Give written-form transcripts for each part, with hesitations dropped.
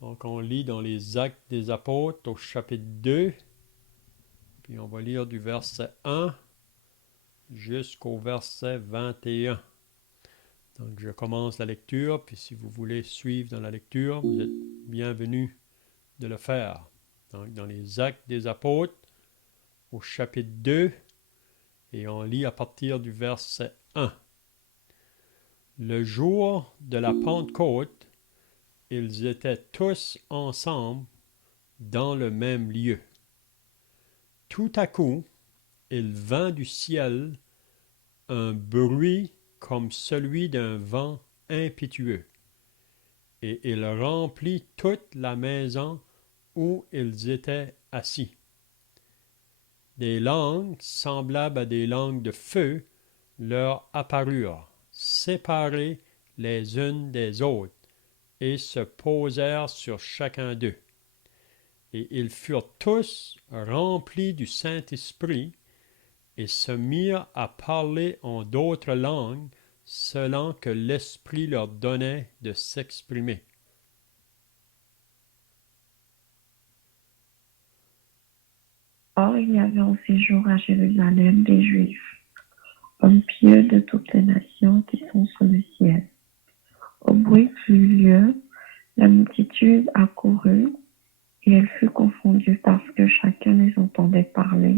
Donc, on lit dans les Actes des Apôtres au chapitre 2, puis on va lire du verset 1 jusqu'au verset 21. Donc, je commence la lecture, puis si vous voulez suivre dans la lecture, vous êtes bienvenus de le faire. Donc, dans les Actes des Apôtres au chapitre 2, et on lit à partir du verset 1. Le jour de la Pentecôte, ils étaient tous ensemble dans le même lieu. Tout à coup, il vint du ciel un bruit comme celui d'un vent impétueux, et il remplit toute la maison où ils étaient assis. Des langues semblables à des langues de feu leur apparurent, séparées les unes des autres, et se posèrent sur chacun d'eux. Et ils furent tous remplis du Saint-Esprit et se mirent à parler en d'autres langues selon que l'Esprit leur donnait de s'exprimer. Or, il y avait au séjour à Jérusalem des Juifs, hommes pieux de toutes les nations qui sont sous le ciel. Au bruit qui eut lieu, la multitude accourut et elle fut confondue parce que chacun les entendait parler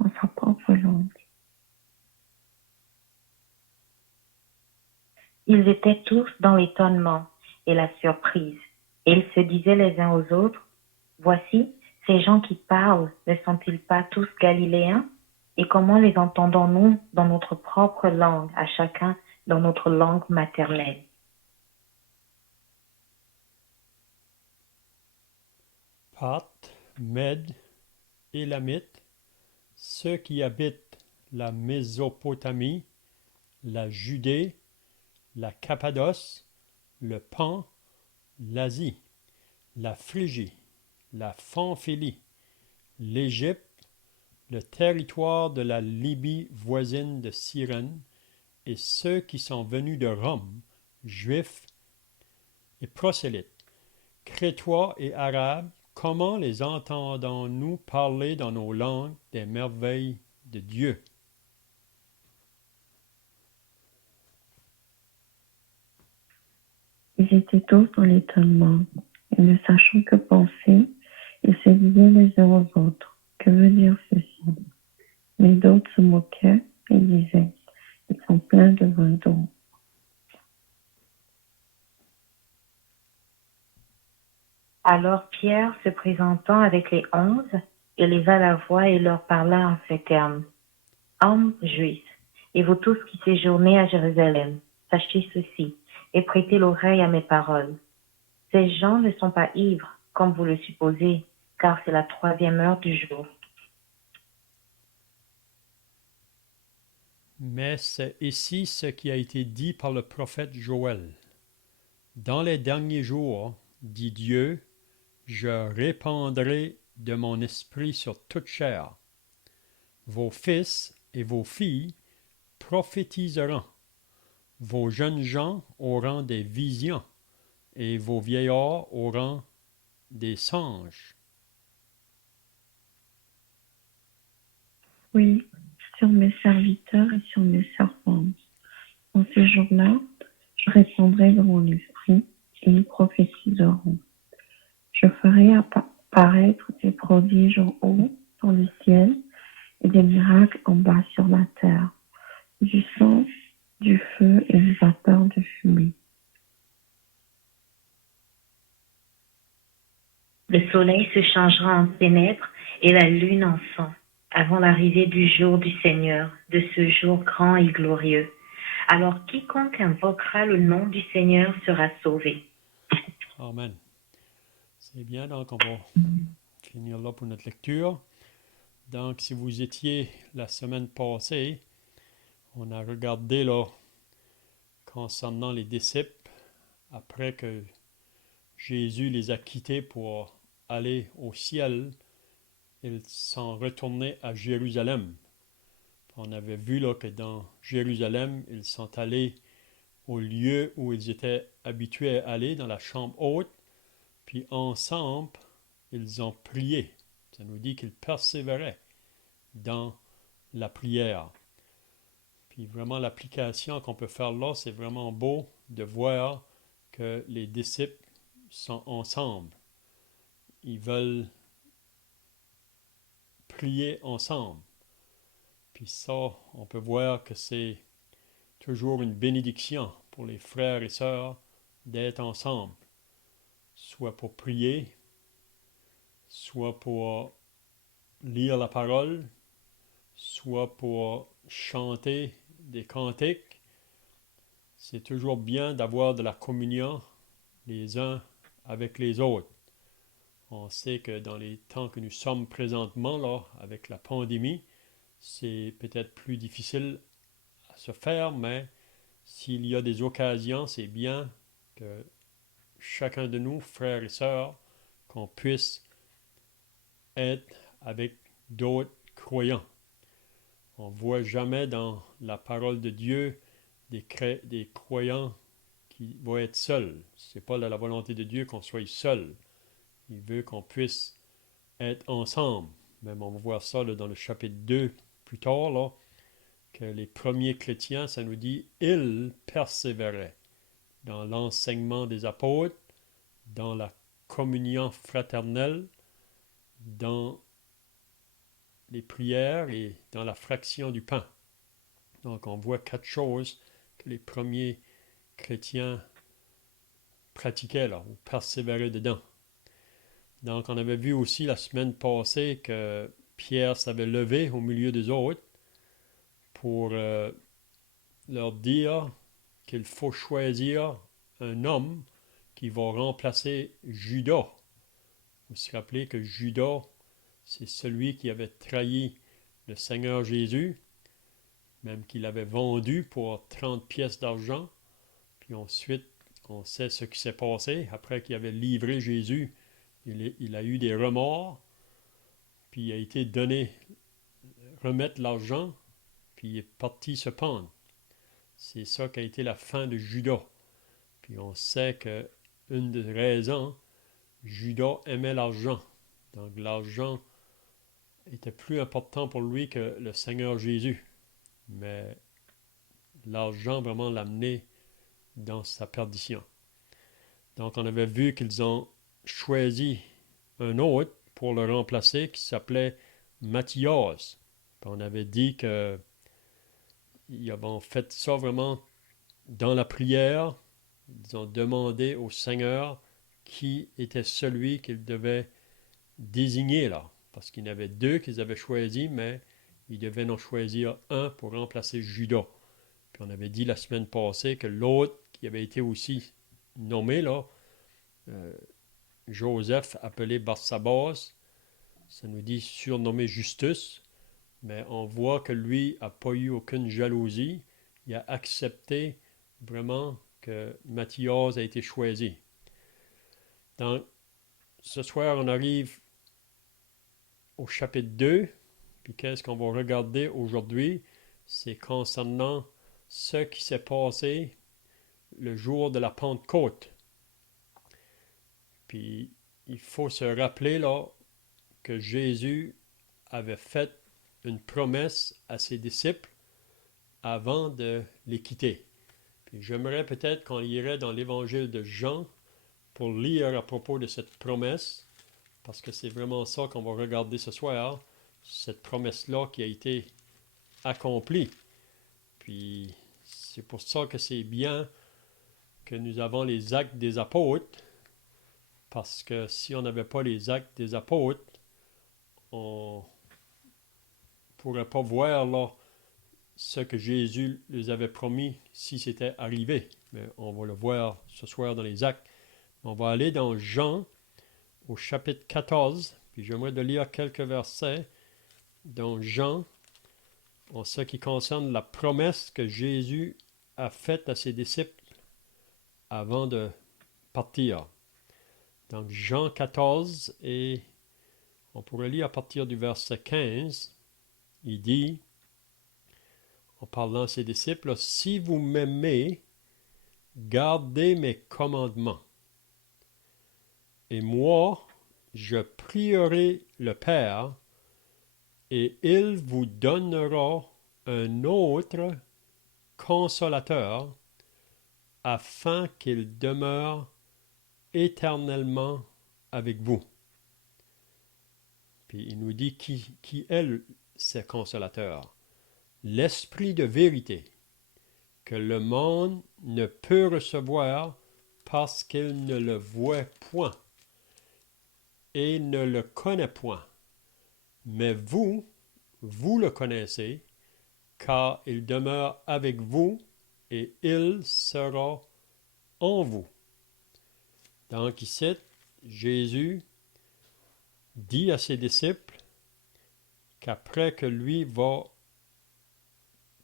en sa propre langue. Ils étaient tous dans l'étonnement et la surprise, et ils se disaient les uns aux autres, voici, ces gens qui parlent, ne sont-ils pas tous galiléens? Et comment les entendons-nous dans notre propre langue, à chacun dans notre langue maternelle? Parthes, Mèdes, Élamites, ceux qui habitent la Mésopotamie, la Judée, la Cappadoce, le Pan, l'Asie, la Phrygie, la Pamphylie, l'Égypte, le territoire de la Libye voisine de Cyrène, et ceux qui sont venus de Rome, juifs et prosélytes, crétois et arabes, comment les entendons-nous parler dans nos langues des merveilles de Dieu? Ils étaient tous dans l'étonnement et ne sachant que penser, ils se disaient les uns aux autres, que veut dire ceci? Mais d'autres se moquaient et disaient, ils sont pleins de vin d'eau. Alors Pierre, se présentant avec les 11, éleva la voix et leur parla en ces termes. Hommes juifs, et vous tous qui séjournez à Jérusalem, sachez ceci, et prêtez l'oreille à mes paroles. Ces gens ne sont pas ivres, comme vous le supposez, car c'est la 3e heure du jour. Mais c'est ici ce qui a été dit par le prophète Joël. Dans les derniers jours, dit Dieu, je répandrai de mon esprit sur toute chair. Vos fils et vos filles prophétiseront. Vos jeunes gens auront des visions, et vos vieillards auront des songes. Oui, sur mes serviteurs et sur mes servantes. En ces jours-là, je répandrai de mon esprit et ils prophétiseront. Je ferai apparaître des prodiges en haut dans le ciel et des miracles en bas sur la terre, du sang, du feu et une vapeur de fumée. Le soleil se changera en ténèbres et la lune en sang, avant l'arrivée du jour du Seigneur, de ce jour grand et glorieux. Alors quiconque invoquera le nom du Seigneur sera sauvé. Amen. C'est bien, donc on va finir là pour notre lecture. Donc, si vous étiez la semaine passée, on a regardé là concernant les disciples, après que Jésus les a quittés pour aller au ciel, ils sont retournés à Jérusalem. On avait vu là que dans Jérusalem, ils sont allés au lieu où ils étaient habitués à aller, dans la chambre haute, Puis ensemble, ils ont prié. Ça nous dit qu'ils persévéraient dans la prière. Puis vraiment l'application qu'on peut faire là, c'est vraiment beau de voir que les disciples sont ensemble. Ils veulent prier ensemble. Puis ça, on peut voir que c'est toujours une bénédiction pour les frères et sœurs d'être ensemble, soit pour prier, soit pour lire la parole, soit pour chanter des cantiques. C'est toujours bien d'avoir de la communion les uns avec les autres. On sait que dans les temps que nous sommes présentement, là, avec la pandémie, c'est peut-être plus difficile à se faire, mais s'il y a des occasions, c'est bien que chacun de nous, frères et sœurs, qu'on puisse être avec d'autres croyants. On ne voit jamais dans la parole de Dieu des croyants qui vont être seuls. Ce n'est pas la volonté de Dieu qu'on soit seul. Il veut qu'on puisse être ensemble. Même on va voir ça là, dans le chapitre 2 plus tard, là, que les premiers chrétiens, ça nous dit, ils persévéraient dans l'enseignement des apôtres, dans la communion fraternelle, dans les prières et dans la fraction du pain. Donc on voit 4 choses que les premiers chrétiens pratiquaient là, ou persévéraient dedans. Donc on avait vu aussi la semaine passée que Pierre s'avait levé au milieu des autres pour leur dire qu'il faut choisir un homme qui va remplacer Judas. Vous vous rappelez que Judas, c'est celui qui avait trahi le Seigneur Jésus, même qu'il avait vendu pour 30 pièces d'argent. Puis ensuite, on sait ce qui s'est passé. Après qu'il avait livré Jésus, il a eu des remords, puis il a été donné, remettre l'argent, puis il est parti se pendre. C'est ça qui a été la fin de Judas. Puis on sait qu'une des raisons, Judas aimait l'argent. Donc l'argent était plus important pour lui que le Seigneur Jésus. Mais l'argent vraiment l'a amené dans sa perdition. Donc on avait vu qu'ils ont choisi un autre pour le remplacer qui s'appelait Matthias. Puis on avait dit qu'ils avaient fait ça vraiment dans la prière. Ils ont demandé au Seigneur qui était celui qu'ils devaient désigner là. Parce qu'il y en avait 2 qu'ils avaient choisis, mais ils devaient en choisir un pour remplacer Judas. Puis on avait dit la semaine passée que l'autre qui avait été aussi nommé là, Joseph appelé Barsabas, ça nous dit surnommé Justus, mais on voit que lui n'a pas eu aucune jalousie. Il a accepté vraiment que Matthias a été choisi. Donc, ce soir, on arrive au chapitre 2, puis qu'est-ce qu'on va regarder aujourd'hui? C'est concernant ce qui s'est passé le jour de la Pentecôte. Puis, il faut se rappeler là que Jésus avait fait une promesse à ses disciples avant de les quitter. Puis j'aimerais peut-être qu'on irait dans l'évangile de Jean pour lire à propos de cette promesse, parce que c'est vraiment ça qu'on va regarder ce soir, cette promesse-là qui a été accomplie. Puis c'est pour ça que c'est bien que nous avons les actes des apôtres, parce que si on n'avait pas les actes des apôtres, on ne pourrait pas voir là ce que Jésus les avait promis si c'était arrivé. Mais on va le voir ce soir dans les actes. On va aller dans Jean au chapitre 14, puis j'aimerais de lire quelques versets dans Jean en ce qui concerne la promesse que Jésus a faite à ses disciples avant de partir. Donc Jean 14, et on pourrait lire à partir du verset 15, il dit, en parlant à ses disciples, « Si vous m'aimez, gardez mes commandements. Et moi, je prierai le Père, et il vous donnera un autre consolateur, afin qu'il demeure éternellement avec vous. Puis il nous dit qui est ce consolateur. L'Esprit de vérité, que le monde ne peut recevoir parce qu'il ne le voit point et ne le connaît point. Mais vous, vous le connaissez, car il demeure avec vous et il sera en vous. Donc ici, Jésus dit à ses disciples qu'après que lui va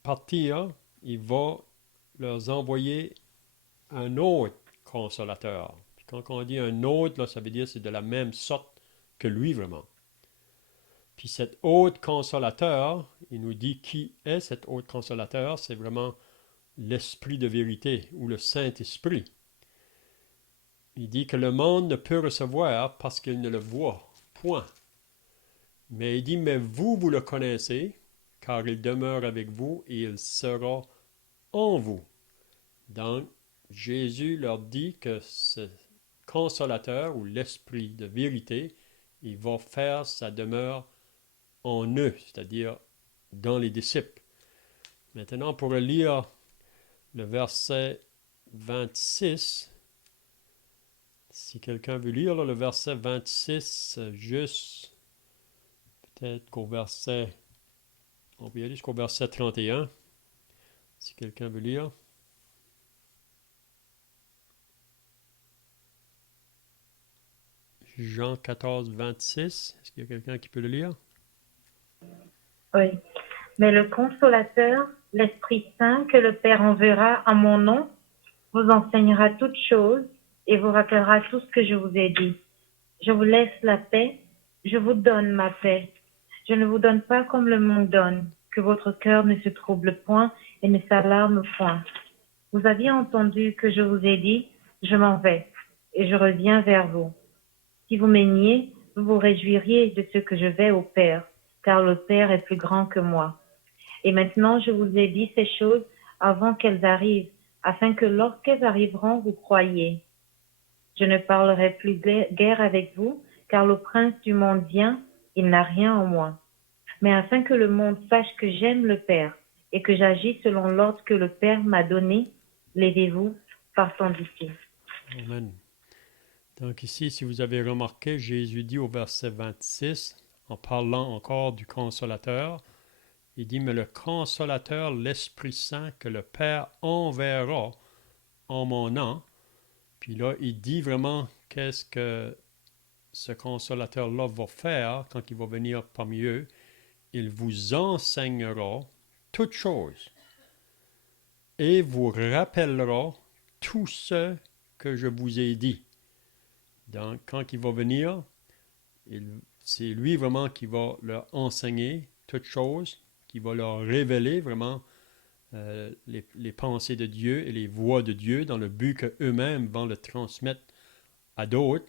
partir, il va leur envoyer un autre consolateur. Puis quand on dit un autre, là, ça veut dire que c'est de la même sorte que lui vraiment. Puis cet autre consolateur, il nous dit qui est cet autre consolateur, c'est vraiment l'Esprit de vérité ou le Saint-Esprit. Il dit que le monde ne peut recevoir parce qu'il ne le voit point. Mais il dit, mais vous, vous le connaissez, car il demeure avec vous et il sera en vous. Donc, Jésus leur dit que ce consolateur ou l'Esprit de vérité, il va faire sa demeure en eux, c'est-à-dire dans les disciples. Maintenant, pour lire le verset 26, si quelqu'un veut lire là, le verset 26, juste peut-être qu'au verset, on peut y aller jusqu'au verset 31, si quelqu'un veut lire. Jean 14, 26, est-ce qu'il y a quelqu'un qui peut le lire? Oui. Mais le consolateur, l'Esprit Saint que le Père enverra en mon nom, vous enseignera toutes choses et vous rappellera tout ce que je vous ai dit. Je vous laisse la paix, je vous donne ma paix. Je ne vous donne pas comme le monde donne, que votre cœur ne se trouble point et ne s'alarme point. Vous aviez entendu que je vous ai dit, je m'en vais et je reviens vers vous. Si vous m'aimiez, vous vous réjouiriez de ce que je vais au Père, car le Père est plus grand que moi. Et maintenant, je vous ai dit ces choses avant qu'elles arrivent, afin que lorsqu'elles arriveront, vous croyiez. Je ne parlerai plus guère avec vous, car le prince du monde vient, il n'a rien en moi. Mais afin que le monde sache que j'aime le Père et que j'agis selon l'ordre que le Père m'a donné, levez-vous, partons d'ici. Amen. Donc ici, si vous avez remarqué, Jésus dit au verset 26, en parlant encore du consolateur, il dit, mais le consolateur, l'Esprit Saint, que le Père enverra en mon nom. Puis là, il dit vraiment qu'est-ce que ce consolateur-là va faire quand il va venir parmi eux. Il vous enseignera toutes choses et vous rappellera tout ce que je vous ai dit. Donc, quand il va venir, c'est lui vraiment qui va leur enseigner toutes choses, qui va leur révéler vraiment les pensées de Dieu et les voies de Dieu dans le but qu'eux-mêmes vont le transmettre à d'autres.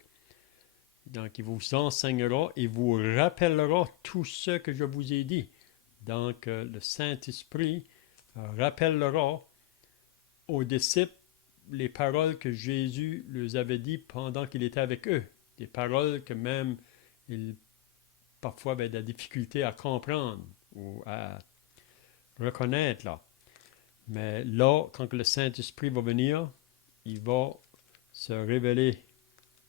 Donc, il vous enseignera et vous rappellera tout ce que je vous ai dit. Donc, le Saint-Esprit rappellera aux disciples les paroles que Jésus leur avait dites pendant qu'il était avec eux. Des paroles que même ils parfois avaient de la difficulté à comprendre ou à reconnaître là. Mais là, quand le Saint-Esprit va venir, il va se révéler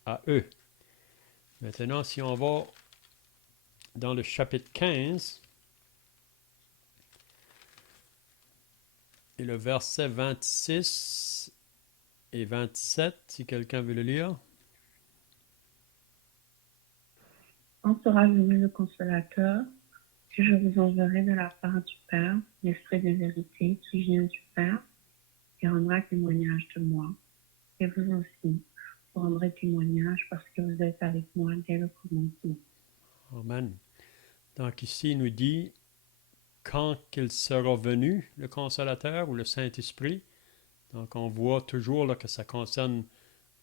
à eux. Maintenant, si on va dans le chapitre 15 et le verset 26 et 27, si quelqu'un veut le lire. Quand sera venu le consolateur, que je vous enverrai de la part du Père, l'Esprit de vérité qui vient du Père, qui rendra témoignage de moi. Et vous aussi, vous rendrez témoignage parce que vous êtes avec moi dès le commencement. Amen. Donc ici, il nous dit, quand qu'il sera venu, le consolateur ou le Saint-Esprit, donc on voit toujours là, que ça concerne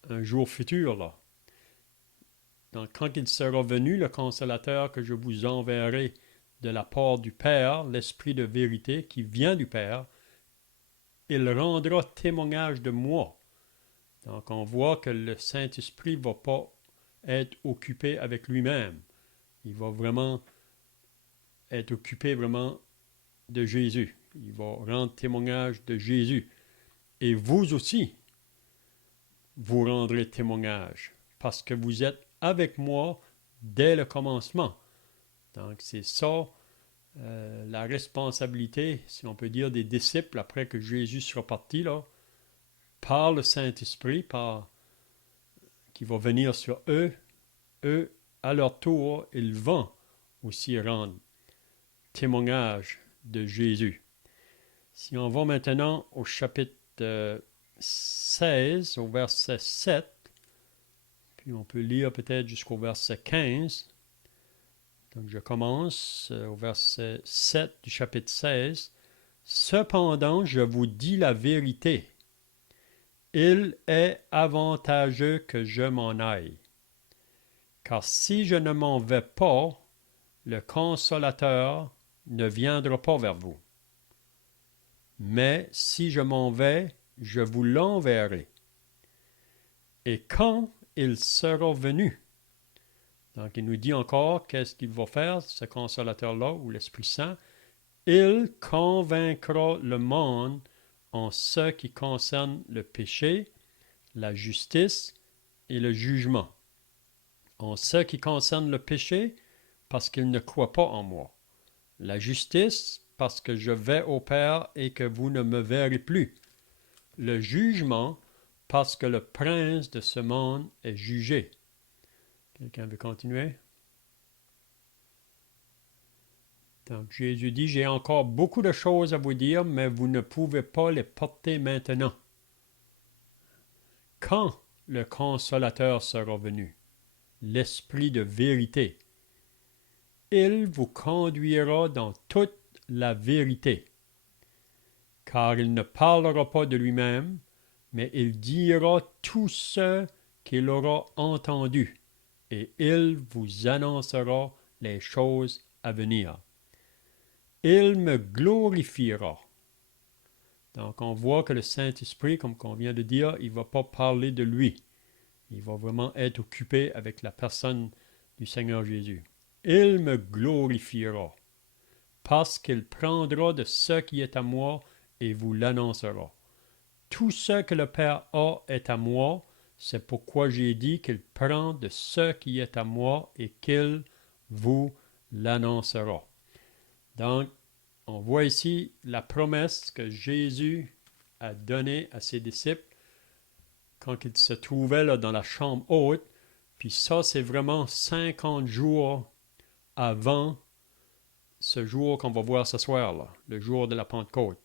un jour futur. Là. quand il sera venu, le consolateur que je vous enverrai de la part du Père, l'Esprit de vérité qui vient du Père, il rendra témoignage de moi. Donc on voit que le Saint-Esprit ne va pas être occupé avec lui-même. Il va vraiment être occupé vraiment de Jésus. Il va rendre témoignage de Jésus. Et vous aussi, vous rendrez témoignage parce que vous êtes avec moi dès le commencement. Donc c'est ça la responsabilité, si on peut dire, des disciples après que Jésus sera parti, là, par le Saint-Esprit, qui va venir sur eux. Eux, à leur tour, ils vont aussi rendre témoignage de Jésus. Si on va maintenant au chapitre 16, au verset 7, puis on peut lire peut-être jusqu'au verset 15. Donc je commence au verset 7 du chapitre 16. Cependant, je vous dis la vérité. Il est avantageux que je m'en aille. Car si je ne m'en vais pas, le Consolateur ne viendra pas vers vous. Mais si je m'en vais, je vous l'enverrai. Et quand il sera venu, donc il nous dit encore qu'est-ce qu'il va faire, ce Consolateur-là, ou l'Esprit Saint, il convaincra le monde en ce qui concerne le péché, la justice et le jugement. En ce qui concerne le péché, parce qu'il ne croit pas en moi. La justice, parce que je vais au Père et que vous ne me verrez plus. Le jugement, parce que le prince de ce monde est jugé. Quelqu'un veut continuer? Donc Jésus dit, j'ai encore beaucoup de choses à vous dire, mais vous ne pouvez pas les porter maintenant. Quand le Consolateur sera venu, l'Esprit de vérité, il vous conduira dans toute la vérité, car il ne parlera pas de lui-même, mais il dira tout ce qu'il aura entendu, et il vous annoncera les choses à venir. Il me glorifiera. Donc on voit que le Saint-Esprit, comme on vient de dire, il ne va pas parler de lui. Il va vraiment être occupé avec la personne du Seigneur Jésus. Il me glorifiera, parce qu'il prendra de ce qui est à moi et vous l'annoncera. Tout ce que le Père a est à moi, c'est pourquoi j'ai dit qu'il prend de ce qui est à moi et qu'il vous l'annoncera. Donc, on voit ici la promesse que Jésus a donnée à ses disciples quand ils se trouvaient là dans la chambre haute. Puis ça, c'est vraiment 50 jours avant ce jour qu'on va voir ce soir, là, le jour de la Pentecôte.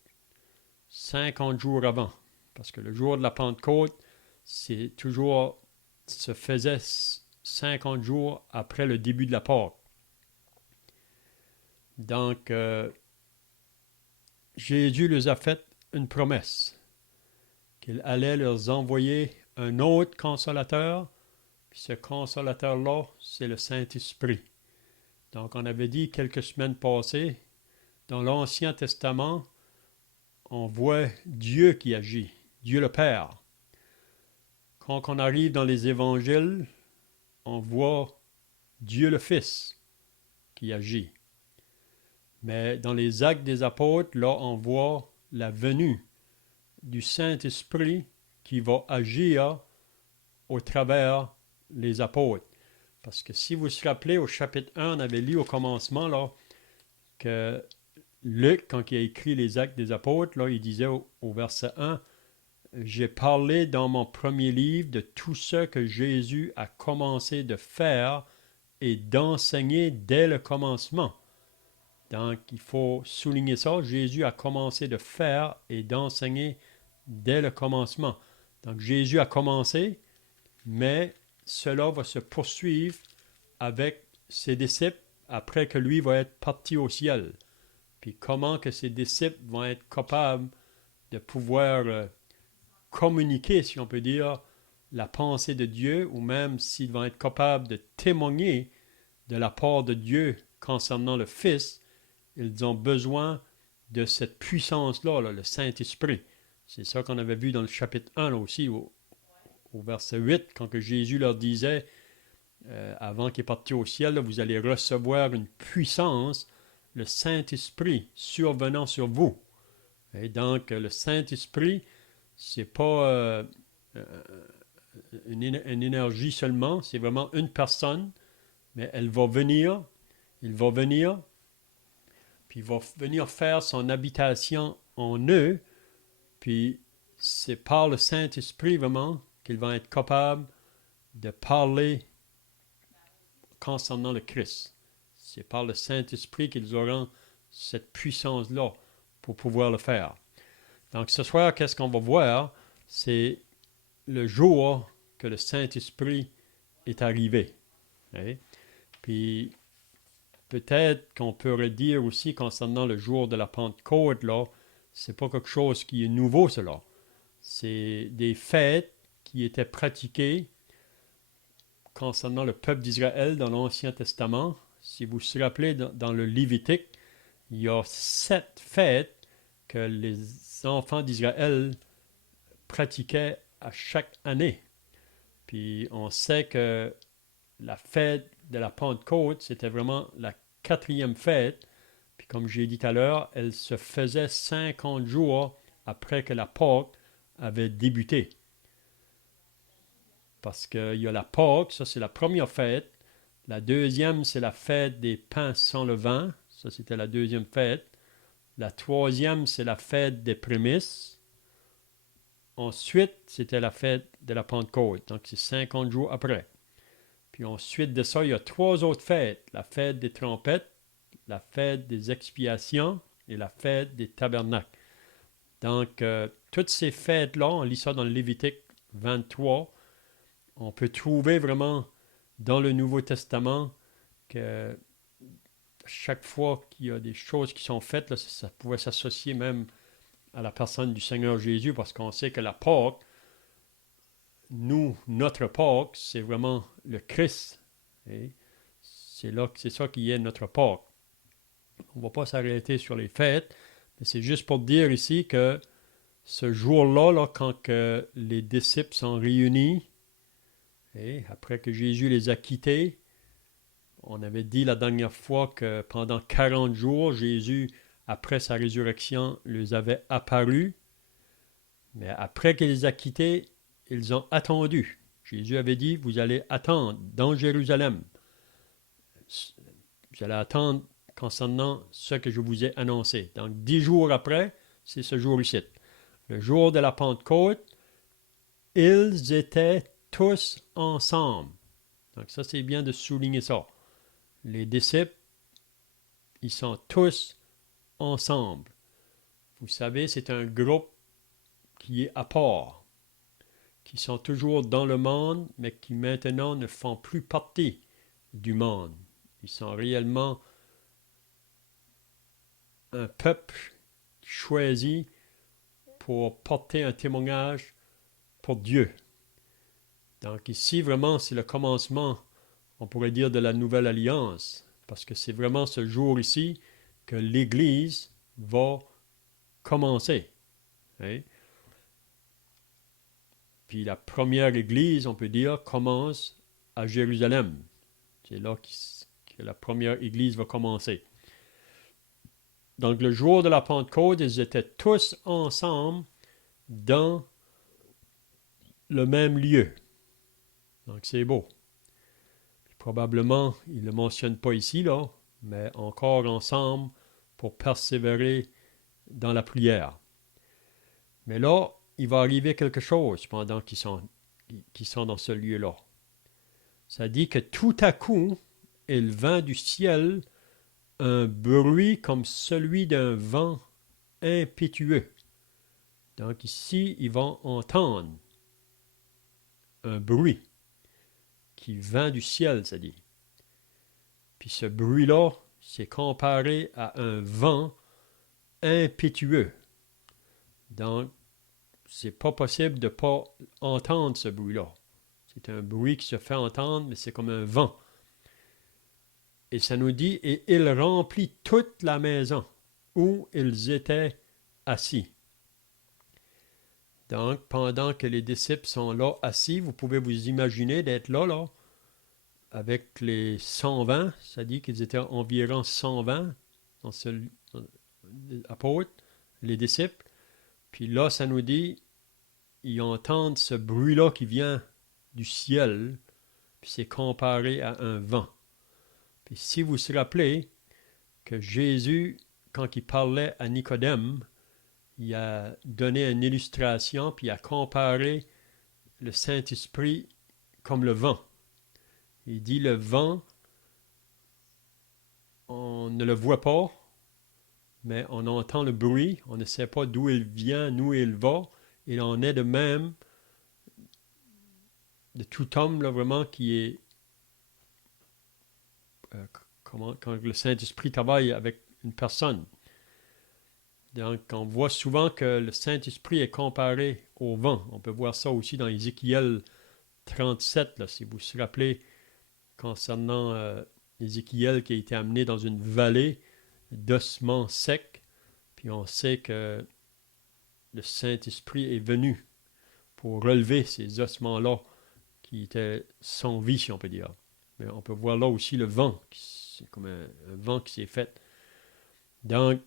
50 jours avant. Parce que le jour de la Pentecôte, c'est toujours, se faisait 50 jours après le début de la Pâque. Donc, Jésus leur a fait une promesse, qu'il allait leur envoyer un autre consolateur, puis ce consolateur-là, c'est le Saint-Esprit. Donc, on avait dit quelques semaines passées, dans l'Ancien Testament, on voit Dieu qui agit, Dieu le Père. Quand on arrive dans les Évangiles, on voit Dieu le Fils qui agit. Mais dans les Actes des Apôtres, là, on voit la venue du Saint-Esprit qui va agir au travers les apôtres. Parce que si vous vous rappelez, au chapitre 1, on avait lu au commencement là, que Luc, quand il a écrit les Actes des Apôtres, là, il disait au verset 1, « J'ai parlé dans mon premier livre de tout ce que Jésus a commencé de faire et d'enseigner dès le commencement. » Donc, il faut souligner ça. Jésus a commencé de faire et d'enseigner dès le commencement. Donc, Jésus a commencé, mais cela va se poursuivre avec ses disciples après que lui va être parti au ciel. Puis comment que ses disciples vont être capables de pouvoir communiquer, si on peut dire, la pensée de Dieu ou même s'ils vont être capables de témoigner de la part de Dieu concernant le Fils, ils ont besoin de cette puissance-là, là, le Saint-Esprit. C'est ça qu'on avait vu dans le chapitre 1 là aussi, au verset 8, quand que Jésus leur disait, avant qu'il est parti au ciel, là, vous allez recevoir une puissance, le Saint-Esprit survenant sur vous. Et donc, le Saint-Esprit, c'est pas une énergie seulement, c'est vraiment une personne, mais elle va venir, il va venir, puis il va venir faire son habitation en eux, puis c'est par le Saint-Esprit vraiment qu'ils vont être capables de parler concernant le Christ. C'est par le Saint-Esprit qu'ils auront cette puissance-là pour pouvoir le faire. Donc ce soir, qu'est-ce qu'on va voir? C'est le jour que le Saint-Esprit est arrivé. Okay? Puis peut-être qu'on pourrait dire aussi concernant le jour de la Pentecôte, là, c'est pas quelque chose qui est nouveau, cela. C'est des fêtes qui étaient pratiquées concernant le peuple d'Israël dans l'Ancien Testament. Si vous vous rappelez, dans le Lévitique, il y a 7 fêtes que les enfants d'Israël pratiquaient à chaque année. Puis on sait que la fête de la Pentecôte, c'était vraiment la 4e fête. Puis comme j'ai dit tout à l'heure, elle se faisait 50 jours après que la Pâque avait débuté. Parce qu'il y a la Pâque, ça c'est la première fête. La deuxième, c'est la fête des pains sans levain. Ça, c'était la deuxième fête. La troisième, c'est la fête des prémices. Ensuite, c'était la fête de la Pentecôte. Donc, c'est 50 jours après. Puis ensuite de ça, il y a 3 autres fêtes. La fête des trompettes, la fête des expiations et la fête des tabernacles. Donc, toutes ces fêtes-là, on lit ça dans le Lévitique 23, on peut trouver vraiment dans le Nouveau Testament que chaque fois qu'il y a des choses qui sont faites, là, ça pouvait s'associer même à la personne du Seigneur Jésus, parce qu'on sait que la Pâque, notre Pâque, c'est vraiment le Christ. Et c'est ça qui est notre Pâque. On ne va pas s'arrêter sur les fêtes, mais c'est juste pour dire ici que ce jour-là, là, quand que les disciples sont réunis, et après que Jésus les a quittés, on avait dit la dernière fois que pendant 40 jours, Jésus, après sa résurrection, les avait apparu. Mais après qu'il les a quittés, ils ont attendu. Jésus avait dit, vous allez attendre dans Jérusalem. Vous allez attendre concernant ce que je vous ai annoncé. Donc 10 jours après, c'est ce jour-ci. Le jour de la Pentecôte, ils étaient tous ensemble. Donc ça, c'est bien de souligner ça. Les disciples, ils sont tous ensemble. Vous savez, c'est un groupe qui est à part, qui sont toujours dans le monde, mais qui maintenant ne font plus partie du monde. Ils sont réellement un peuple choisi pour porter un témoignage pour Dieu. Donc ici, vraiment, c'est le commencement, on pourrait dire, de la nouvelle alliance, parce que c'est vraiment ce jour ici que l'Église va commencer. Hein? Puis la première Église, on peut dire, commence à Jérusalem. C'est là que la première Église va commencer. Donc le jour de la Pentecôte, ils étaient tous ensemble dans le même lieu. Donc c'est beau. Puis, probablement, il ne le mentionne pas ici, là, mais encore ensemble pour persévérer dans la prière. Mais là, il va arriver quelque chose pendant qu'ils sont dans ce lieu-là. Ça dit que tout à coup, il vint du ciel un bruit comme celui d'un vent impétueux. Donc ici, ils vont entendre un bruit qui vint du ciel, ça dit. Puis ce bruit-là, c'est comparé à un vent impétueux. Donc, c'est pas possible de ne pas entendre ce bruit-là. C'est un bruit qui se fait entendre, mais c'est comme un vent. Et ça nous dit, et il remplit toute la maison où ils étaient assis. Donc, pendant que les disciples sont là assis, vous pouvez vous imaginer d'être là, avec les 120, ça dit qu'ils étaient environ 120 dans apôtres, les disciples. Puis là, ça nous dit, ils entendent ce bruit-là qui vient du ciel, puis c'est comparé à un vent. Puis si vous vous rappelez que Jésus, quand il parlait à Nicodème, il a donné une illustration, puis il a comparé le Saint-Esprit comme le vent. Il dit le vent, on ne le voit pas, mais on entend le bruit, on ne sait pas d'où il vient, où il va. Il en est de même de tout homme, là, vraiment, qui est... quand le Saint-Esprit travaille avec une personne. Donc, on voit souvent que le Saint-Esprit est comparé au vent. On peut voir ça aussi dans Ézéchiel 37, là, si vous vous rappelez, concernant Ézéchiel qui a été amené dans une vallée d'ossements secs. Puis on sait que le Saint-Esprit est venu pour relever ces ossements-là qui étaient sans vie, si on peut dire. Mais on peut voir là aussi le vent, c'est comme un vent qui s'est fait. Donc,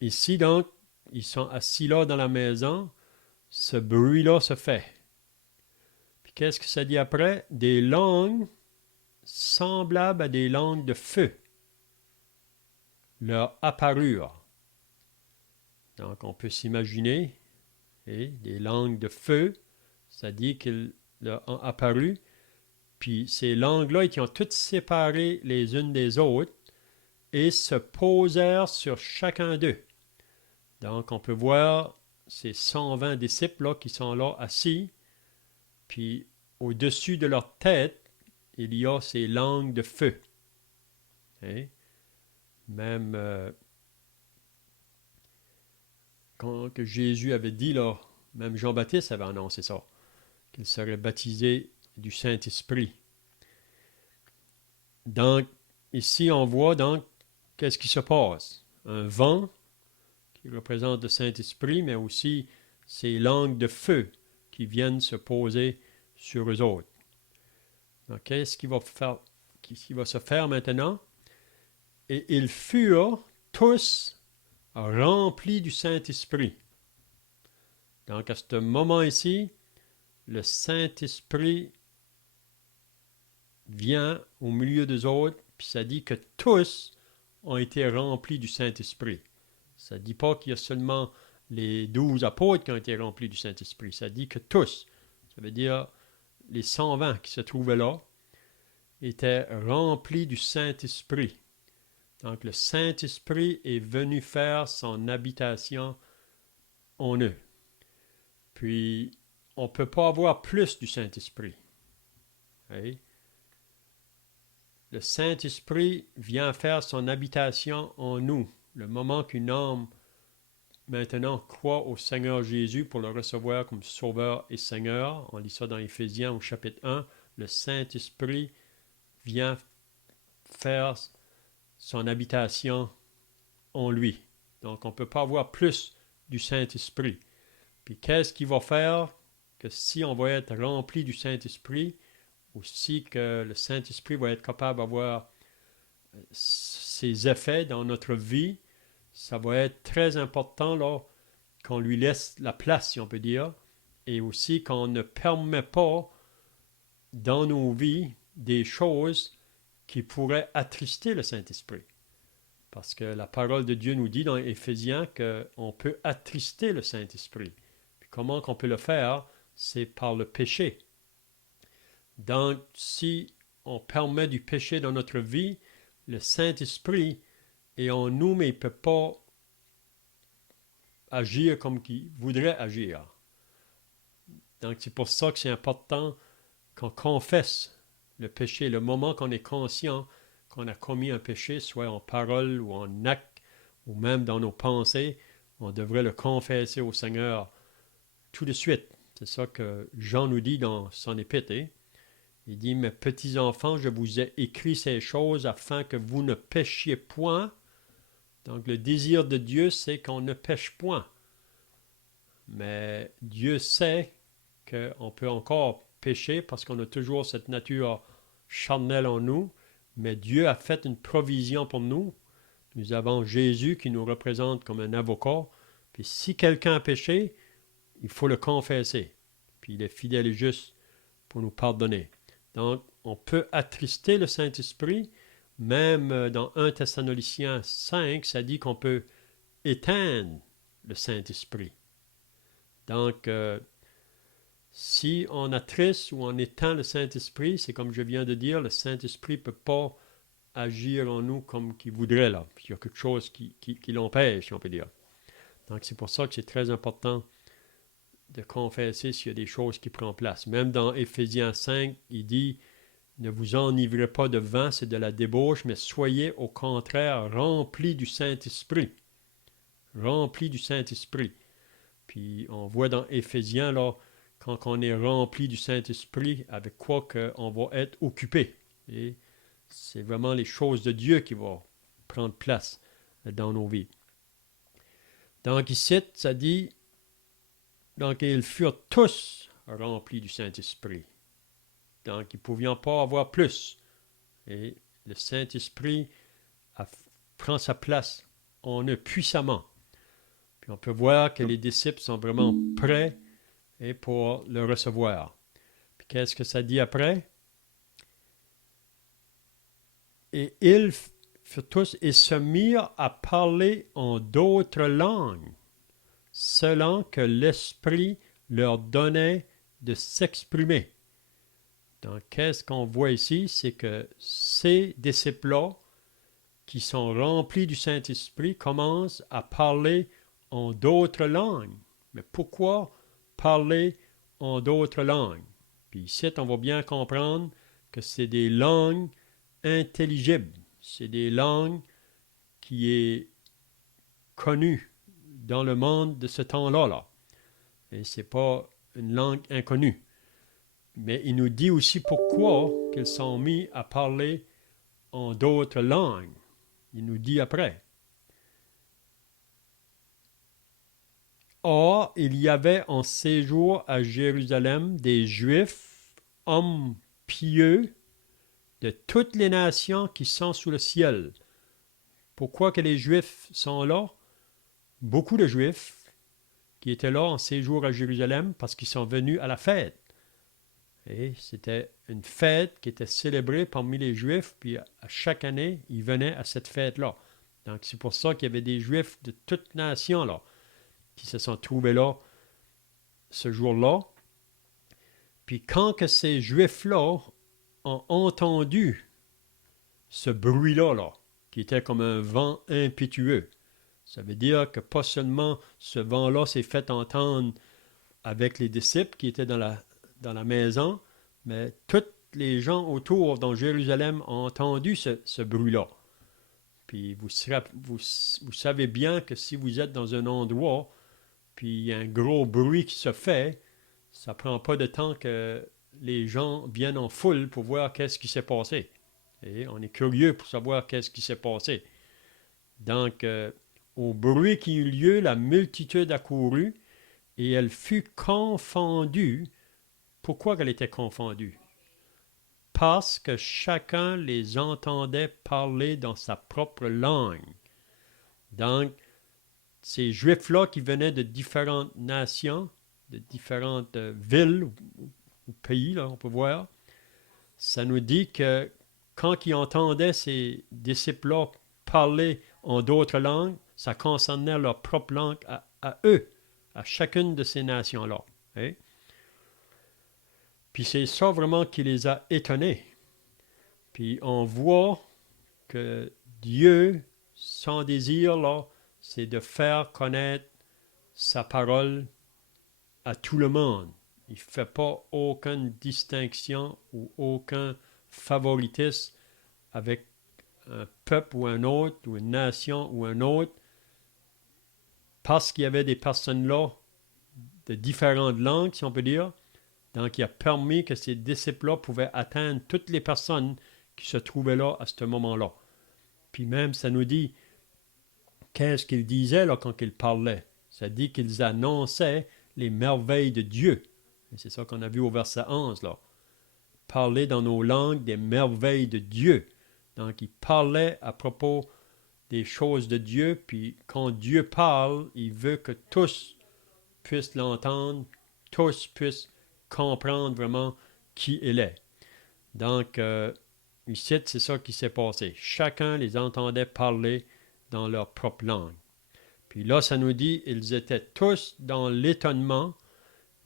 ici, donc, ils sont assis là dans la maison, ce bruit-là se fait. Puis qu'est-ce que ça dit après? Des langues semblables à des langues de feu leur apparurent. Donc, on peut s'imaginer des langues de feu, ça dit qu'ils leur ont apparu. Puis ces langues-là, ils ont toutes séparé les unes des autres et se posèrent sur chacun d'eux. Donc, on peut voir ces 120 disciples-là qui sont là assis, puis au-dessus de leur tête, il y a ces langues de feu. Et même quand que Jésus avait dit, là, même Jean-Baptiste avait annoncé ça, qu'il serait baptisé du Saint-Esprit. Donc, ici, on voit donc qu'est-ce qui se passe. Un vent qui représente le Saint-Esprit, mais aussi ces langues de feu qui viennent se poser sur eux autres. Donc, qu'est-ce qui va se faire maintenant? Et ils furent tous remplis du Saint-Esprit. Donc, à ce moment ici, le Saint-Esprit vient au milieu des autres, puis ça dit que tous ont été remplis du Saint-Esprit. Ça ne dit pas qu'il y a seulement les 12 apôtres qui ont été remplis du Saint-Esprit. Ça dit que tous, ça veut dire les 120 qui se trouvaient là, étaient remplis du Saint-Esprit. Donc le Saint-Esprit est venu faire son habitation en eux. Puis, on ne peut pas avoir plus du Saint-Esprit. Okay? Le Saint-Esprit vient faire son habitation en nous. Le moment qu'une âme maintenant croit au Seigneur Jésus pour le recevoir comme Sauveur et Seigneur, on lit ça dans Éphésiens au chapitre 1, le Saint-Esprit vient faire son habitation en lui. Donc on ne peut pas avoir plus du Saint-Esprit. Puis qu'est-ce qu'il va faire que si on va être rempli du Saint-Esprit, aussi que le Saint-Esprit va être capable d'avoir ses effets dans notre vie, ça va être très important là, qu'on lui laisse la place, si on peut dire, et aussi qu'on ne permet pas dans nos vies des choses qui pourraient attrister le Saint-Esprit. Parce que la parole de Dieu nous dit dans Éphésiens qu'on peut attrister le Saint-Esprit. Puis comment qu'on peut le faire? C'est par le péché. Donc, si on permet du péché dans notre vie, le Saint-Esprit est en nous, mais il ne peut pas agir comme il voudrait agir. Donc, c'est pour ça que c'est important qu'on confesse le péché. Le moment qu'on est conscient qu'on a commis un péché, soit en parole ou en acte, ou même dans nos pensées, on devrait le confesser au Seigneur tout de suite. C'est ça que Jean nous dit dans son épître. Hein? Il dit, mes petits enfants, je vous ai écrit ces choses afin que vous ne péchiez point. Donc le désir de Dieu, c'est qu'on ne pêche point. Mais Dieu sait qu'on peut encore pécher parce qu'on a toujours cette nature charnelle en nous. Mais Dieu a fait une provision pour nous. Nous avons Jésus qui nous représente comme un avocat. Puis si quelqu'un a péché, il faut le confesser. Puis il est fidèle et juste pour nous pardonner. Donc, on peut attrister le Saint-Esprit. Même dans 1 Thessaloniciens 5, ça dit qu'on peut éteindre le Saint-Esprit. Donc, si on attriste ou on éteint le Saint-Esprit, c'est comme je viens de dire, le Saint-Esprit ne peut pas agir en nous comme qu'il voudrait là. Il y a quelque chose qui l'empêche, on peut dire. Donc, c'est pour ça que c'est très important de confesser s'il y a des choses qui prennent place. Même dans Éphésiens 5, il dit « Ne vous enivrez pas de vin, c'est de la débauche, mais soyez au contraire remplis du Saint-Esprit. » Remplis du Saint-Esprit. Puis on voit dans Éphésiens, là, quand on est rempli du Saint-Esprit, avec quoi qu'on va être occupé. Et c'est vraiment les choses de Dieu qui vont prendre place dans nos vies. Donc ici, ça dit, donc ils furent tous remplis du Saint-Esprit. Donc ils ne pouvaient pas avoir plus. Et le Saint-Esprit prend sa place en eux puissamment. Puis on peut voir que les disciples sont vraiment prêts pour le recevoir. Puis qu'est-ce que ça dit après? Et ils furent tous et se mirent à parler en d'autres langues, selon que l'Esprit leur donnait de s'exprimer. Donc, qu'est-ce qu'on voit ici? C'est que ces disciples-là, qui sont remplis du Saint-Esprit, commencent à parler en d'autres langues. Mais pourquoi parler en d'autres langues? Puis ici, on va bien comprendre que c'est des langues intelligibles. C'est des langues qui est connues dans le monde de ce temps-là. Là. Et ce n'est pas une langue inconnue. Mais il nous dit aussi pourquoi qu'ils sont mis à parler en d'autres langues. Il nous dit après. Or, il y avait en séjour à Jérusalem des Juifs, hommes pieux, de toutes les nations qui sont sous le ciel. Pourquoi que les Juifs sont là? Beaucoup de Juifs qui étaient là en séjour à Jérusalem parce qu'ils sont venus à la fête. Et c'était une fête qui était célébrée parmi les Juifs, puis à chaque année, ils venaient à cette fête-là. Donc c'est pour ça qu'il y avait des Juifs de toutes nations là, qui se sont trouvés là ce jour-là. Puis quand que ces Juifs-là ont entendu ce bruit-là, là, qui était comme un vent impétueux, ça veut dire que pas seulement ce vent-là s'est fait entendre avec les disciples qui étaient dans la maison, mais tous les gens autour dans Jérusalem ont entendu ce bruit-là. Puis vous savez bien que si vous êtes dans un endroit, puis il y a un gros bruit qui se fait, ça ne prend pas de temps que les gens viennent en foule pour voir qu'est-ce qui s'est passé. Et on est curieux pour savoir qu'est-ce qui s'est passé. Donc, au bruit qui eut lieu, la multitude accourut et elle fut confondue. Pourquoi elle était confondue? Parce que chacun les entendait parler dans sa propre langue. Donc, ces Juifs-là qui venaient de différentes nations, de différentes villes ou pays, là, on peut voir, ça nous dit que quand ils entendaient ces disciples-là parler en d'autres langues, ça concernait leur propre langue à eux, à chacune de ces nations-là. Hein? Puis c'est ça vraiment qui les a étonnés. Puis on voit que Dieu, son désir, là, c'est de faire connaître sa parole à tout le monde. Il ne fait pas aucune distinction ou aucun favoritisme avec un peuple ou un autre, ou une nation ou un autre, parce qu'il y avait des personnes là de différentes langues, si on peut dire. Donc, il a permis que ces disciples-là pouvaient atteindre toutes les personnes qui se trouvaient là à ce moment-là. Puis même, ça nous dit, qu'est-ce qu'ils disaient là quand ils parlaient? Ça dit qu'ils annonçaient les merveilles de Dieu. Et c'est ça qu'on a vu au verset 11, là. Parler dans nos langues des merveilles de Dieu. Donc, ils parlaient à propos des choses de Dieu, puis quand Dieu parle, il veut que tous puissent l'entendre, tous puissent comprendre vraiment qui il est. Donc, ici, c'est ça qui s'est passé. Chacun les entendait parler dans leur propre langue. Puis là, ça nous dit, ils étaient tous dans l'étonnement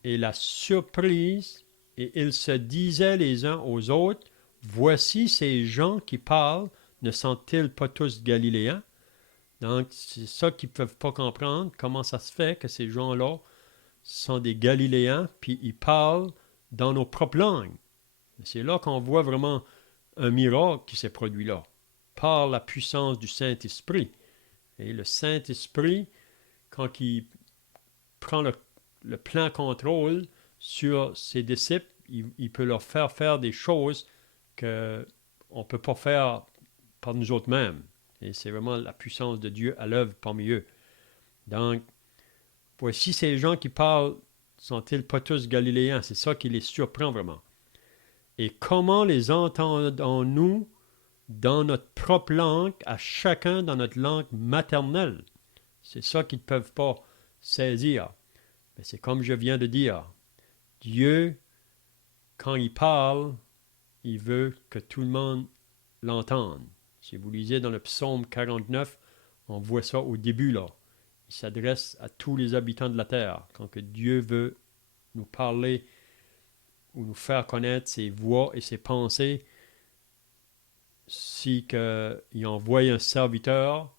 et la surprise, et ils se disaient les uns aux autres, voici ces gens qui parlent, ne sont-ils pas tous Galiléens? Donc, c'est ça qu'ils ne peuvent pas comprendre, comment ça se fait que ces gens-là sont des Galiléens, puis ils parlent dans nos propres langues. C'est là qu'on voit vraiment un miracle qui s'est produit là, par la puissance du Saint-Esprit. Et le Saint-Esprit, quand il prend le plein contrôle sur ses disciples, il peut leur faire des choses qu'on ne peut pas faire par nous autres mêmes. Et c'est vraiment la puissance de Dieu à l'œuvre parmi eux. Donc, voici ces gens qui parlent, sont-ils pas tous Galiléens? C'est ça qui les surprend vraiment. Et comment les entendons-nous dans notre propre langue, à chacun dans notre langue maternelle? C'est ça qu'ils ne peuvent pas saisir. Mais c'est comme je viens de dire, Dieu, quand il parle, il veut que tout le monde l'entende. Si vous lisez dans le psaume 49, on voit ça au début là. Il s'adresse à tous les habitants de la terre. Quand que Dieu veut nous parler ou nous faire connaître ses voix et ses pensées, si il envoie un serviteur,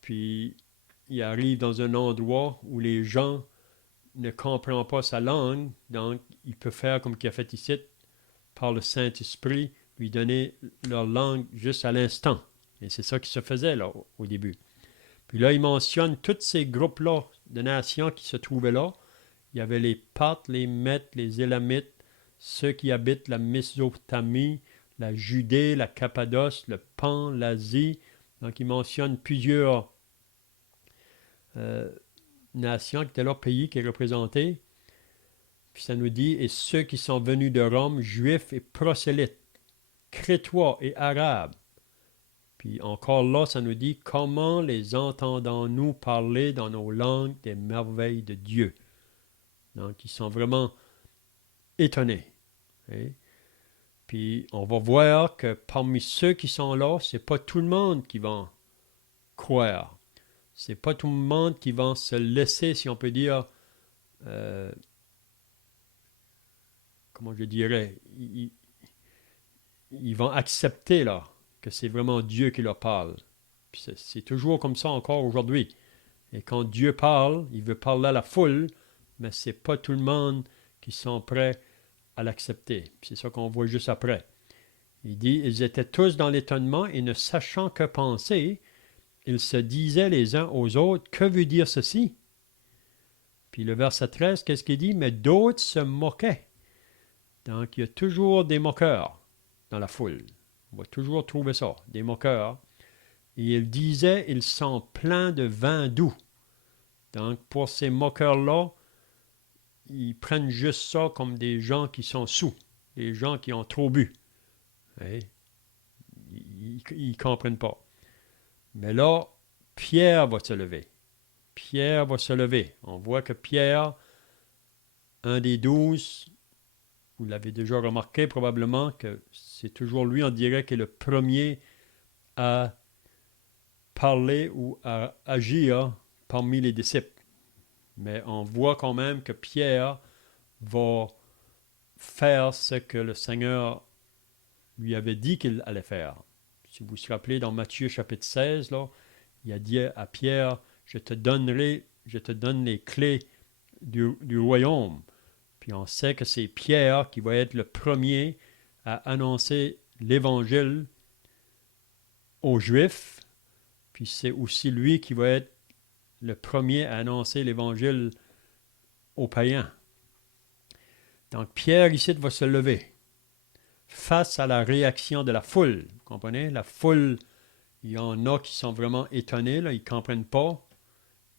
puis il arrive dans un endroit où les gens ne comprennent pas sa langue, donc il peut faire comme qu'il a fait ici, par le Saint-Esprit, lui donner leur langue juste à l'instant. Et c'est ça qui se faisait là au début. Puis là, il mentionne tous ces groupes-là de nations qui se trouvaient là. Il y avait les Parthes, les Mèdes, les Élamites, ceux qui habitent la Mésopotamie, la Judée, la Cappadoce, le Pan, l'Asie. Donc, il mentionne plusieurs nations qui étaient leur pays qui est représenté. Puis ça nous dit, et ceux qui sont venus de Rome, juifs et prosélytes, crétois et arabes. Puis encore là, ça nous dit, comment les entendons-nous parler dans nos langues des merveilles de Dieu? Donc, ils sont vraiment étonnés. Okay? Puis, on va voir que parmi ceux qui sont là, c'est pas tout le monde qui va croire. C'est pas tout le monde qui va se laisser, si on peut dire, comment je dirais, ils vont accepter là que c'est vraiment Dieu qui leur parle. Puis c'est toujours comme ça encore aujourd'hui. Et quand Dieu parle, il veut parler à la foule, mais c'est pas tout le monde qui sont prêts à l'accepter. Puis c'est ça qu'on voit juste après. Il dit, ils étaient tous dans l'étonnement et ne sachant que penser, ils se disaient les uns aux autres, que veut dire ceci? Puis le verset 13, qu'est-ce qu'il dit? Mais d'autres se moquaient. Donc, il y a toujours des moqueurs dans la foule. On va toujours trouver ça, des moqueurs. Et il disait, ils sont pleins de vin doux. Donc, pour ces moqueurs-là, ils prennent juste ça comme des gens qui sont sous, des gens qui ont trop bu. Et ils ne comprennent pas. Mais là, Pierre va se lever. Pierre va se lever. On voit que Pierre, un des 12, vous l'avez déjà remarqué probablement, que c'est toujours lui, on dirait, qui est le premier à parler ou à agir parmi les disciples. Mais on voit quand même que Pierre va faire ce que le Seigneur lui avait dit qu'il allait faire. Si vous vous rappelez, dans Matthieu chapitre 16, là, il a dit à Pierre, je te donne les clés du royaume. Puis on sait que c'est Pierre qui va être le premier à annoncer l'Évangile aux Juifs. Puis c'est aussi lui qui va être le premier à annoncer l'Évangile aux païens. Donc, Pierre, ici, va se lever face à la réaction de la foule. Vous comprenez? La foule, il y en a qui sont vraiment étonnés, là, ils ne comprennent pas.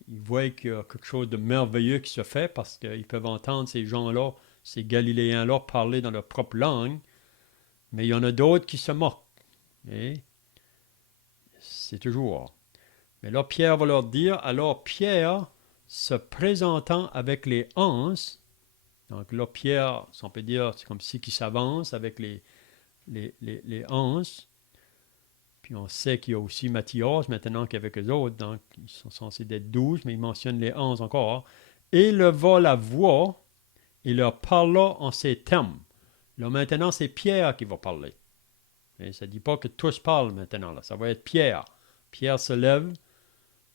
Ils voient qu'il y a quelque chose de merveilleux qui se fait parce qu'ils peuvent entendre ces gens-là, ces Galiléens-là, parler dans leur propre langue. Mais il y en a d'autres qui se moquent. Et c'est toujours. Mais là, Pierre va leur dire, alors Pierre, se présentant avec les 11, donc là, Pierre, si on peut dire, c'est comme si qu'il s'avance avec les 11. Puis on sait qu'il y a aussi Matthias maintenant qu'avec eux autres, donc ils sont censés être 12, mais il mentionne les 11 encore. Et leva la voix et leur parla en ces termes. Là, maintenant, c'est Pierre qui va parler. Et ça ne dit pas que tous parlent maintenant. Là. Ça va être Pierre. Pierre se lève,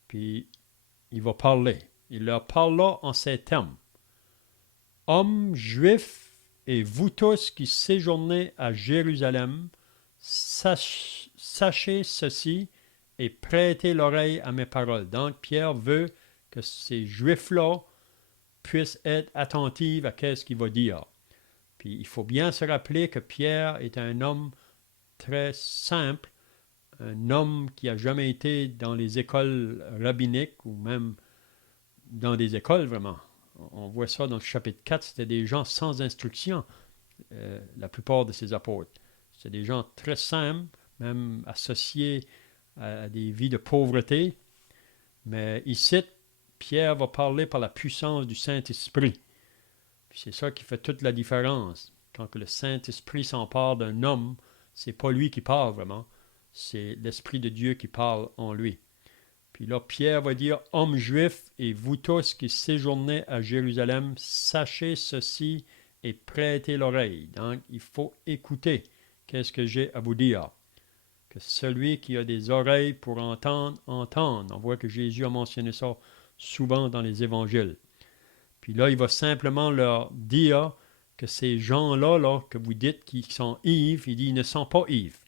puis il va parler. Il leur parla en ces termes. Hommes juifs et vous tous qui séjournez à Jérusalem, sachez ceci et prêtez l'oreille à mes paroles. Donc, Pierre veut que ces Juifs-là puissent être attentifs à ce qu'il va dire. Puis, il faut bien se rappeler que Pierre est un homme très simple, un homme qui n'a jamais été dans les écoles rabbiniques ou même dans des écoles vraiment. On voit ça dans le chapitre 4, c'était des gens sans instruction, la plupart de ces apôtres. C'était des gens très simples, même associés à des vies de pauvreté. Mais ici, Pierre va parler par la puissance du Saint-Esprit. Puis c'est ça qui fait toute la différence. Quand le Saint-Esprit s'empare d'un homme, c'est pas lui qui parle vraiment, c'est l'Esprit de Dieu qui parle en lui. Puis là, Pierre va dire, « Hommes juifs et vous tous qui séjournez à Jérusalem, sachez ceci et prêtez l'oreille. » Donc, il faut écouter. Qu'est-ce que j'ai à vous dire? Que celui qui a des oreilles pour entendre, entende. On voit que Jésus a mentionné ça souvent dans les évangiles. Puis là, il va simplement leur dire que ces gens-là, là, que vous dites qu'ils sont ivres, il dit, ils ne sont pas ivres.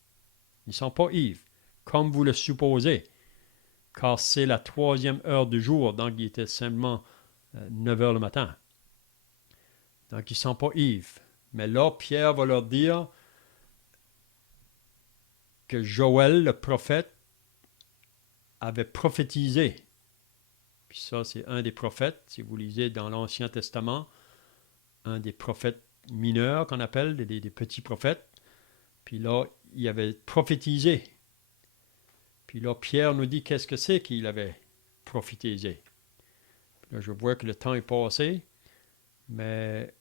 Ils ne sont pas ivres, comme vous le supposez. Car c'est la 3e heure du jour, donc il était simplement 9 heures le matin. Donc ils ne sont pas ivres. Mais là, Pierre va leur dire que Joël, le prophète, avait prophétisé. Puis ça, c'est un des prophètes, si vous lisez dans l'Ancien Testament, un des prophètes mineurs qu'on appelle, des petits prophètes. Puis là, il avait prophétisé. Puis là, Pierre nous dit qu'est-ce que c'est qu'il avait prophétisé. Puis là, je vois que le temps est passé, mais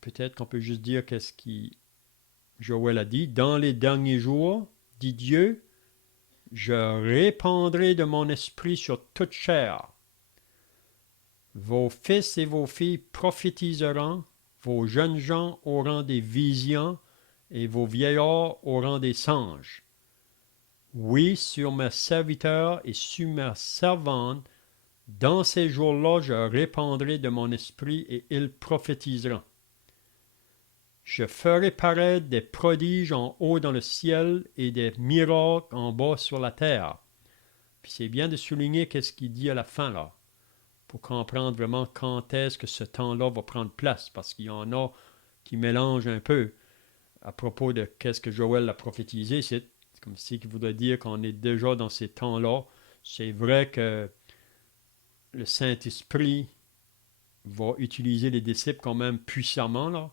peut-être qu'on peut juste dire qu'est-ce que Joël a dit. Dans les derniers jours, dit Dieu, je répandrai de mon esprit sur toute chair. Vos fils et vos filles prophétiseront, vos jeunes gens auront des visions, et vos vieillards auront des songes. Oui, sur mes serviteurs et sur mes servantes, dans ces jours-là, je répandrai de mon esprit et ils prophétiseront. Je ferai paraître des prodiges en haut dans le ciel et des miracles en bas sur la terre. Puis c'est bien de souligner qu'est-ce qu'il dit à la fin là, pour comprendre vraiment quand est-ce que ce temps-là va prendre place, parce qu'il y en a qui mélangent un peu à propos de qu'est-ce que Joël a prophétisé. C'est comme si il voudrait dire qu'on est déjà dans ces temps-là. C'est vrai que le Saint-Esprit va utiliser les disciples quand même puissamment, là,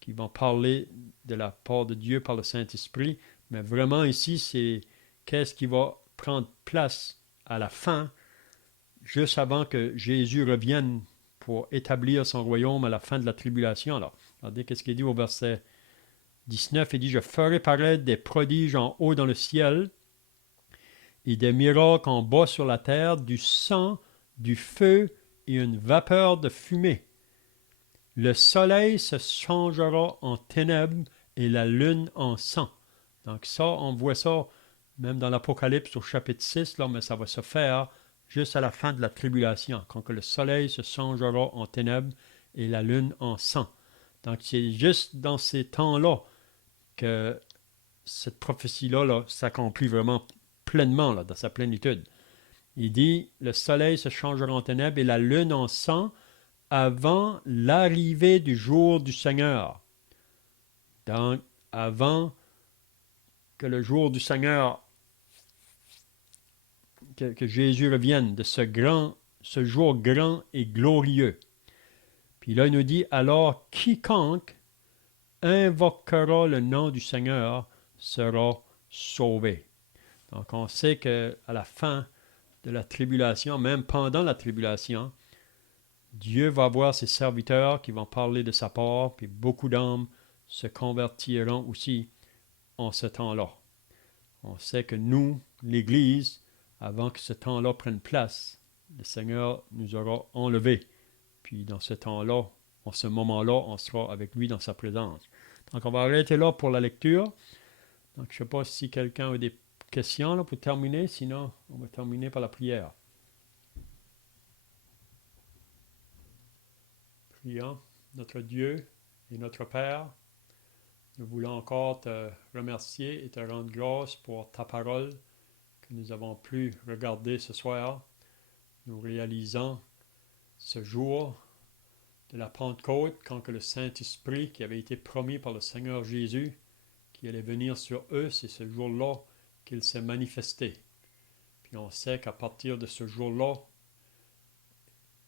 qui vont parler de la part de Dieu par le Saint-Esprit. Mais vraiment ici, c'est qu'est-ce qui va prendre place à la fin, juste avant que Jésus revienne pour établir son royaume à la fin de la tribulation. Alors, regardez qu'est-ce qu'il dit au verset 19, il dit, « Je ferai paraître des prodiges en haut dans le ciel et des miracles en bas sur la terre, du sang, du feu et une vapeur de fumée. Le soleil se changera en ténèbres et la lune en sang. » Donc ça, on voit ça même dans l'Apocalypse au chapitre 6, là, mais ça va se faire juste à la fin de la tribulation, quand que le soleil se changera en ténèbres et la lune en sang. Donc c'est juste dans ces temps-là que cette prophétie-là là, s'accomplit vraiment pleinement, là, dans sa plénitude. Il dit, le soleil se changera en ténèbres et la lune en sang avant l'arrivée du jour du Seigneur. Donc, avant que le jour du Seigneur, que Jésus revienne, de ce jour grand et glorieux. Puis là, il nous dit, alors quiconque invoquera le nom du Seigneur sera sauvé. Donc, on sait qu'à la fin de la tribulation, même pendant la tribulation, Dieu va voir ses serviteurs qui vont parler de sa part, puis beaucoup d'âmes se convertiront aussi en ce temps-là. On sait que nous, l'Église, avant que ce temps-là prenne place, le Seigneur nous aura enlevés. Puis dans ce temps-là, en ce moment-là, on sera avec lui dans sa présence. Donc on va arrêter là pour la lecture. Donc je ne sais pas si quelqu'un a des questions là, pour terminer, sinon on va terminer par la prière. Prions. Notre Dieu et notre Père, nous voulons encore te remercier et te rendre grâce pour ta parole que nous avons pu regarder ce soir. Nous réalisons ce jour de la Pentecôte, quand que le Saint-Esprit qui avait été promis par le Seigneur Jésus, qui allait venir sur eux, c'est ce jour-là qu'il s'est manifesté. Puis on sait qu'à partir de ce jour-là,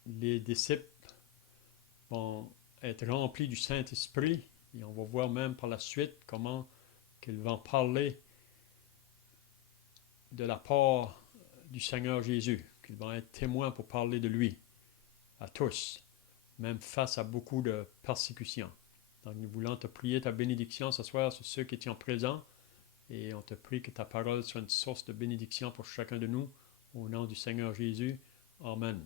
les disciples vont être remplis du Saint-Esprit, et on va voir même par la suite comment qu'ils vont parler de la part du Seigneur Jésus, qu'ils vont être témoins pour parler de lui à tous, même face à beaucoup de persécutions. Donc nous voulons te prier ta bénédiction ce soir sur ceux qui étaient présents, et on te prie que ta parole soit une source de bénédiction pour chacun de nous, au nom du Seigneur Jésus. Amen.